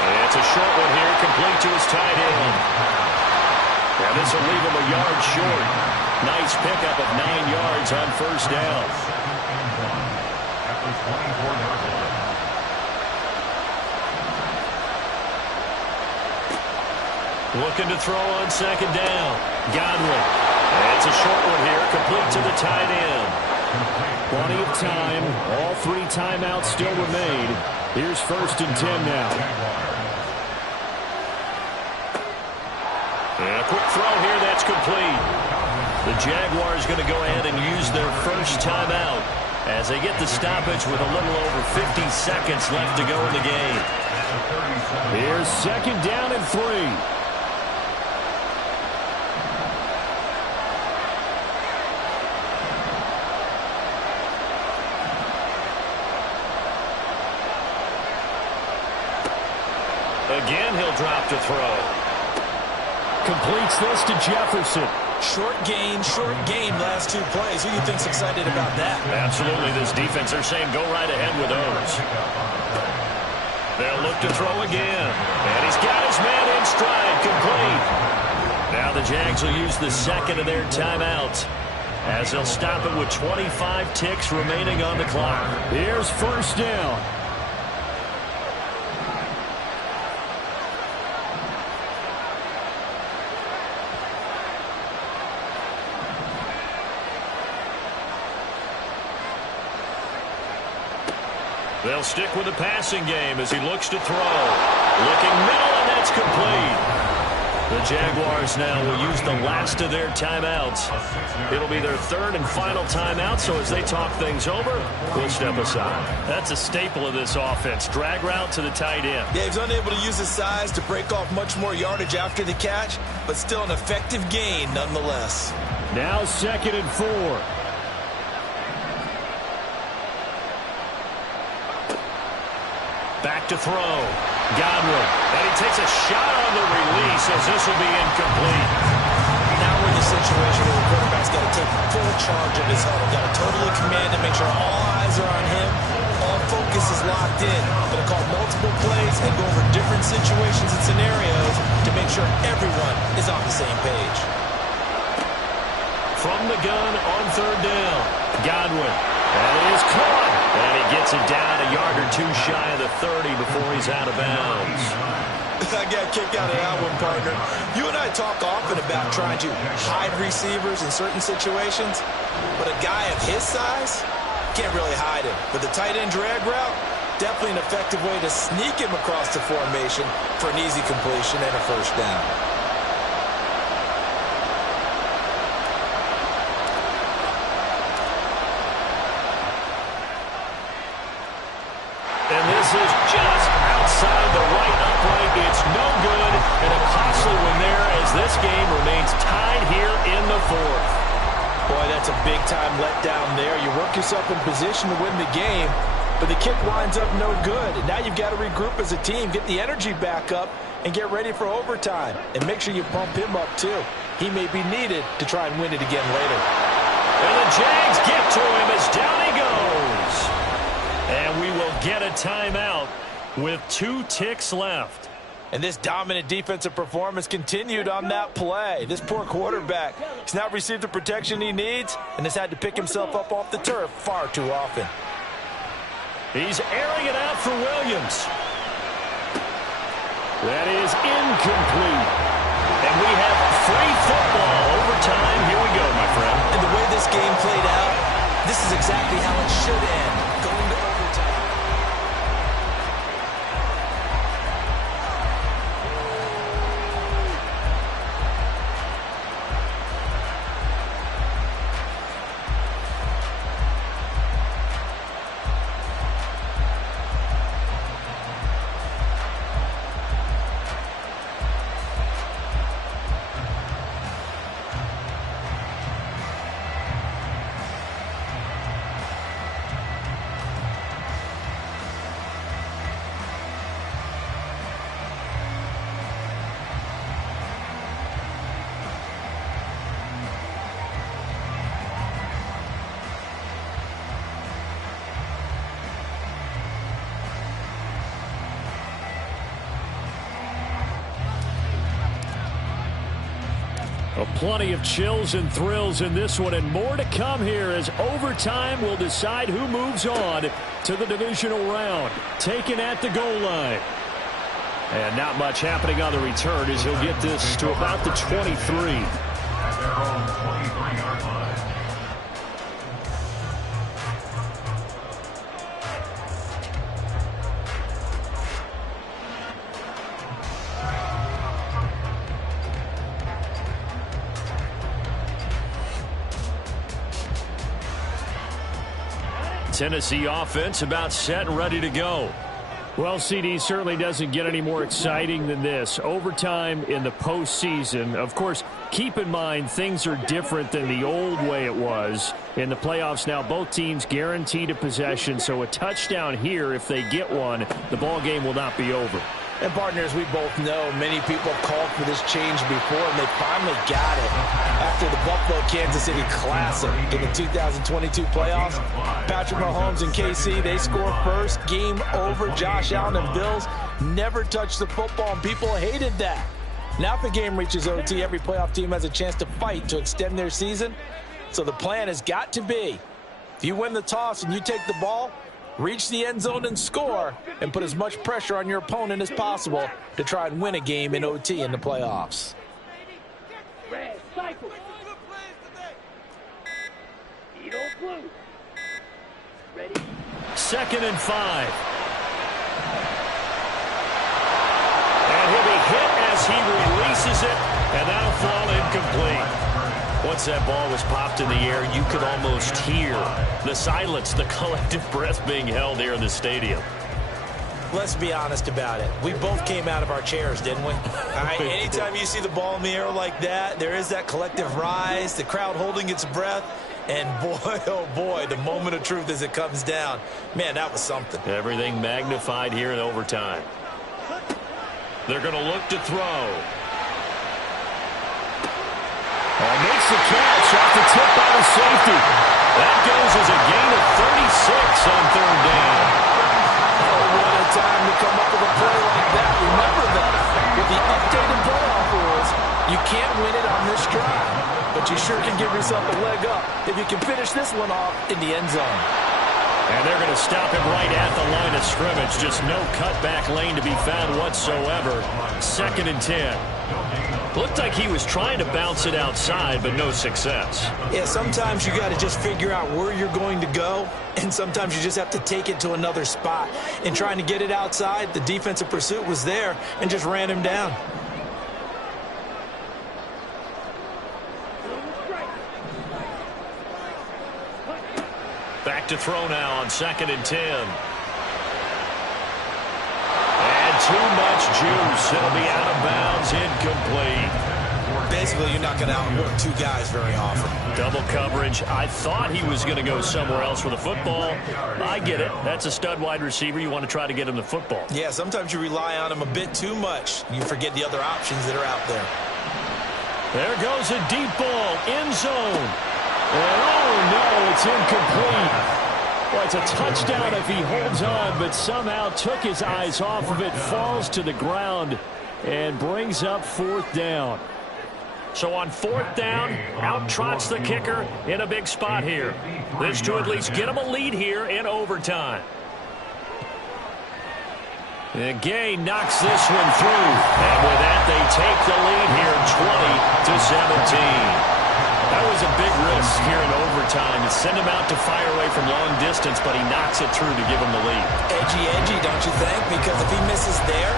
And it's a short one here, complete to his tight end. And this will leave him a yard short. Nice pickup of 9 yards on 1st down. At the 24-yard line. Looking to throw on 2nd down. Godwin. And it's a short one here, complete to the tight end. Plenty of time. All 3 timeouts still remain. Here's 1st and 10 now. And a quick throw here, that's complete. The Jaguars going to go ahead and use their first timeout as they get the stoppage with a little over 50 seconds left to go in the game. Here's 2nd down and 3. Again, he'll drop to throw. Completes this to Jefferson. Short game, last 2 plays. Who do you think's excited about that? Absolutely, this defense, they're saying go right ahead with those. They'll look to throw again. And he's got his man in stride, complete. Now the Jags will use the 2nd of their timeouts as they'll stop it with 25 ticks remaining on the clock. Here's 1st down. They'll stick with the passing game as he looks to throw. Looking middle, and that's complete. The Jaguars now will use the last of their timeouts. It'll be their 3rd and final timeout, so as they talk things over, we'll step aside. That's a staple of this offense. Drag route to the tight end. Yeah, he's unable to use his size to break off much more yardage after the catch, but still an effective gain nonetheless. Now 2nd and 4. Back to throw. Godwin. And he takes a shot on the release as this will be incomplete. Now we're in the situation where the quarterback's got to take full charge of his huddle. Got to totally command and make sure all eyes are on him. All focus is locked in. Going to call multiple plays and go over different situations and scenarios to make sure everyone is on the same page. From the gun on 3rd down. Godwin. And it is caught. And he gets it down a yard or 2 shy of the 30 before he's out of bounds. I got a kick out of that one, partner. You and I talk often about trying to hide receivers in certain situations, but a guy of his size can't really hide him. But the tight end drag route, definitely an effective way to sneak him across the formation for an easy completion and a 1st down. And this is just outside the right upright. It's no good, and a costly one there as this game remains tied here in the 4th. Boy, that's a big-time letdown there. You work yourself in position to win the game, but the kick winds up no good. And now you've got to regroup as a team, get the energy back up, and get ready for overtime. And make sure you pump him up, too. He may be needed to try and win it again later. And the Jags get to him as down he goes. And we will get a timeout with 2 ticks left. And this dominant defensive performance continued on that play. This poor quarterback has not received the protection he needs and has had to pick himself up off the turf far too often. He's airing it out for Williams. That is incomplete. And we have free football overtime. Here we go, my friend. And the way this game played out, this is exactly how it should end. Going to overtime. Plenty of chills and thrills in this one, and more to come here as overtime will decide who moves on to the divisional round. Taken at the goal line. And not much happening on the return as he'll get this to about the 23. At their own 23-yard line. Tennessee offense about set and ready to go. Well, CD certainly doesn't get any more exciting than this. Overtime in the postseason. Of course, keep in mind things are different than the old way it was. In the playoffs now, both teams guaranteed a possession, so a touchdown here, if they get one, the ball game will not be over. And partners, we both know many people have called for this change before, and they finally got it. After the Buffalo-Kansas City Classic in the 2022 playoffs, Patrick Mahomes and KC, they score first. Game over. Josh Allen and Bills never touched the football, and people hated that. Now if the game reaches OT, every playoff team has a chance to fight to extend their season. So the plan has got to be, if you win the toss and you take the ball, reach the end zone and score, and put as much pressure on your opponent as possible to try and win a game in OT in the playoffs. Red, cycle. Edo blue. Ready. 2nd and 5. And he'll be hit as he releases it, and that'll fall incomplete. Once that ball was popped in the air, you could almost hear the silence, the collective breath being held here in the stadium. Let's be honest about it. We both came out of our chairs, didn't we? All right, anytime you see the ball in the air like that, there is that collective rise, the crowd holding its breath, and boy, oh boy, the moment of truth as it comes down. Man, that was something. Everything magnified here in overtime. They're going to look to throw. Makes the catch off the tip by the safety. That goes as a gain of 36 on 3rd down. Oh, what a time to come up with a play like that. Remember that. With the updated playoff rules, you can't win it on this drive. But you sure can give yourself a leg up if you can finish this one off in the end zone. And they're going to stop him right at the line of scrimmage. Just no cutback lane to be found whatsoever. 2nd and 10. Looked like he was trying to bounce it outside, but no success. Yeah, sometimes you got to just figure out where you're going to go, and sometimes you just have to take it to another spot. In trying to get it outside, the defensive pursuit was there and just ran him down. Back to throw now on 2nd and 10. And too much juice. It'll be out of bounds, incomplete. Basically, you're not going to outwork two guys very often. Double coverage. I thought he was going to go somewhere else with the football. I get it. That's a stud wide receiver. You want to try to get him the football. Yeah, sometimes you rely on him a bit too much. You forget the other options that are out there. There goes a deep ball, end zone. And oh no, it's incomplete. Well, it's a touchdown if he holds on, but somehow took his eyes off of it, falls to the ground, and brings up 4th down. So on 4th down, out trots the kicker in a big spot here. This to at least get him a lead here in overtime. And Gay knocks this one through. And with that, they take the lead here 20-17. That was a big risk here in overtime. To send him out to fire away from long distance, but he knocks it through to give him the lead. Edgy, don't you think? Because if he misses there,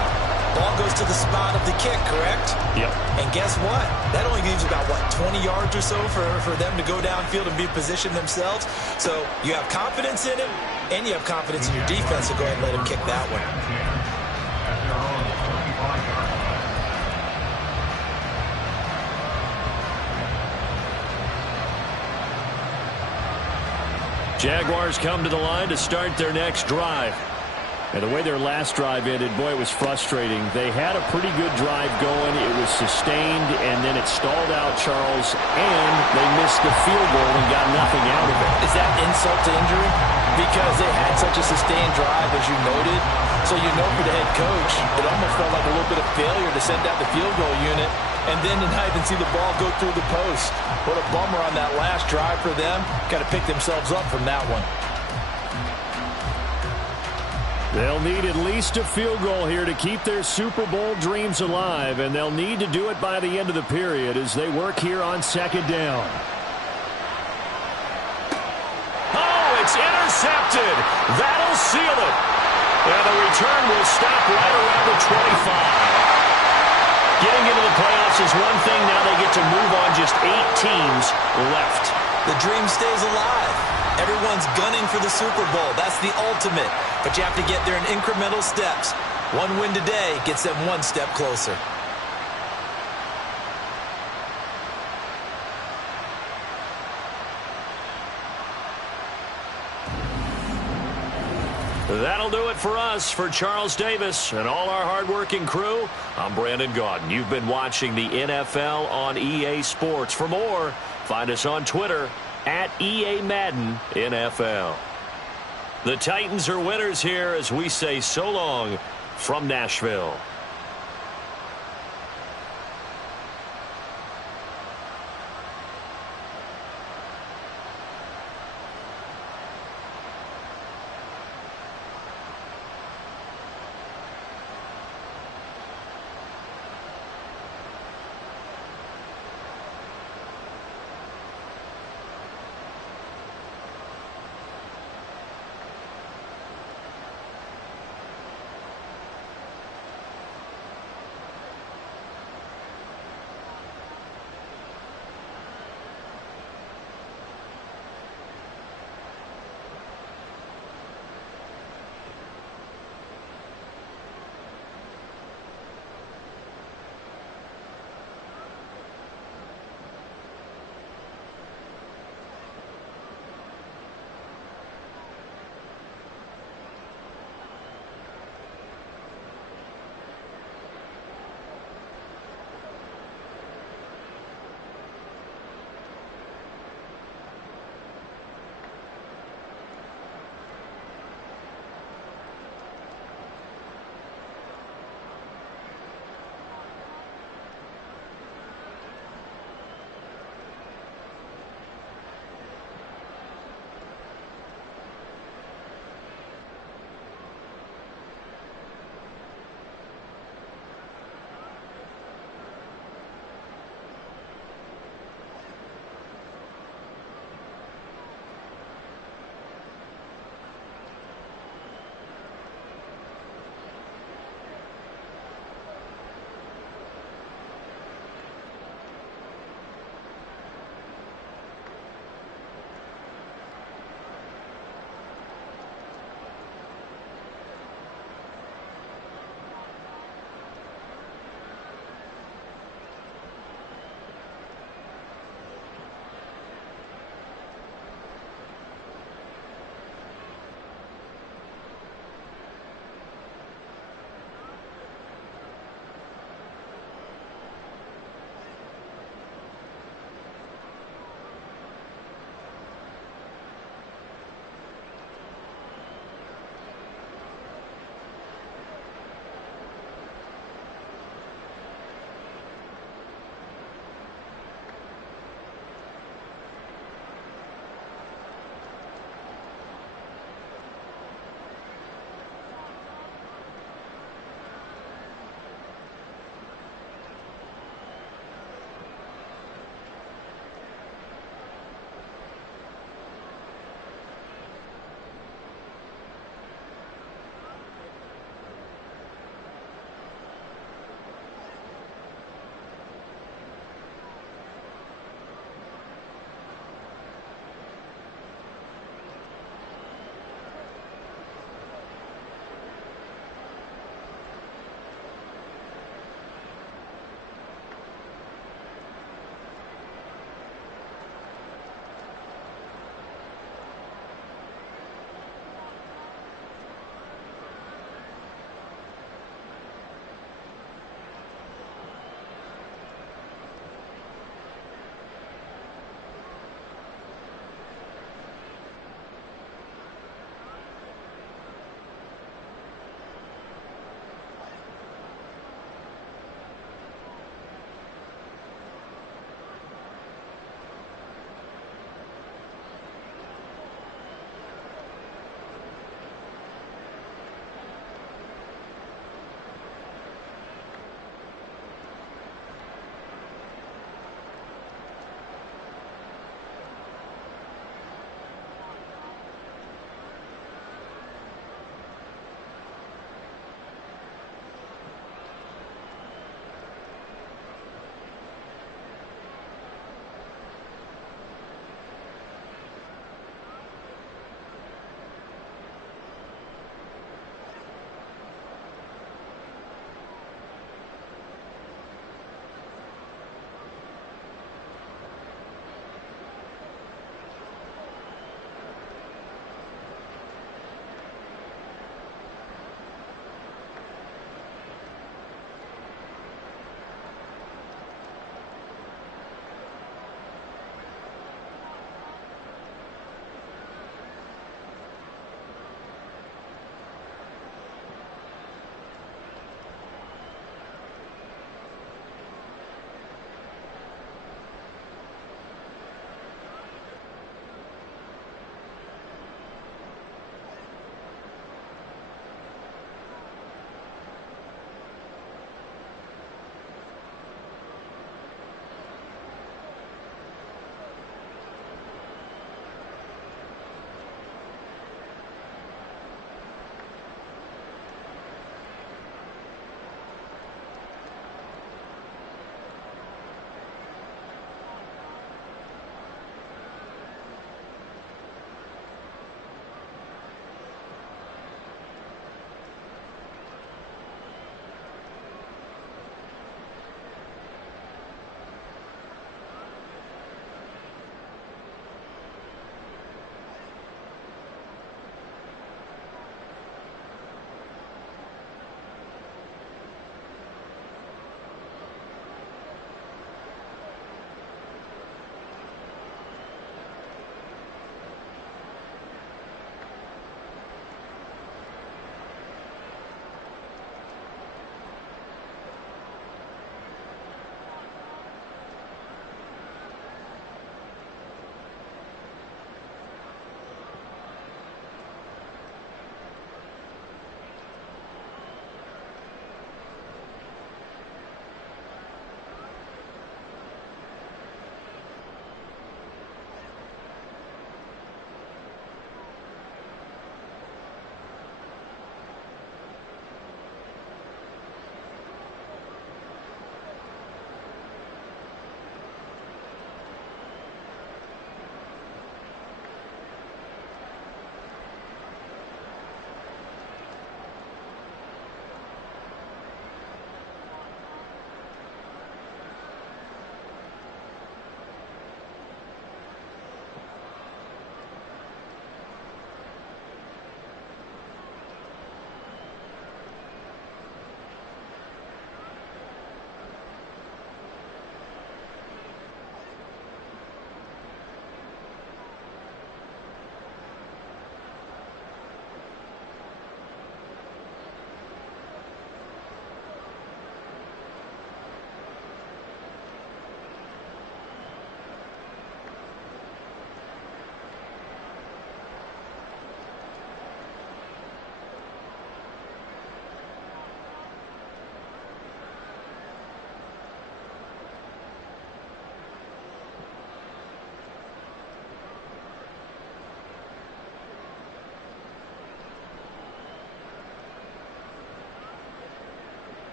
ball goes to the spot of the kick, correct? Yep. And guess what? That only leaves about, 20 yards or so for them to go downfield and be positioned themselves. So you have confidence in him, and you have confidence in your defense to go ahead and let him kick that one. Jaguars come to the line to start their next drive. And the way their last drive ended, boy, it was frustrating. They had a pretty good drive going. It was sustained, and then it stalled out, Charles, and they missed the field goal and got nothing out of it. Is that insult to injury? Because they had such a sustained drive, as you noted, So you know for the head coach, it almost felt like a little bit of failure to send out the field goal unit and then to not even see the ball go through the post. What a bummer on that last drive for them. Got to pick themselves up from that one. They'll need at least a field goal here to keep their Super Bowl dreams alive, and they'll need to do it by the end of the period as they work here on second down. Oh, it's intercepted. That'll seal it. And the return will stop right around the 25. Getting into the playoffs is one thing. Now they get to move on. Just 8 teams left. The dream stays alive. Everyone's gunning for the Super Bowl. That's the ultimate. But you have to get there in incremental steps. One win today gets them one step closer. That'll do it for us. For Charles Davis and all our hardworking crew, I'm Brandon Gaudin. You've been watching the NFL on EA Sports. For more, find us on Twitter at EA Madden NFL. The Titans are winners here as we say so long from Nashville.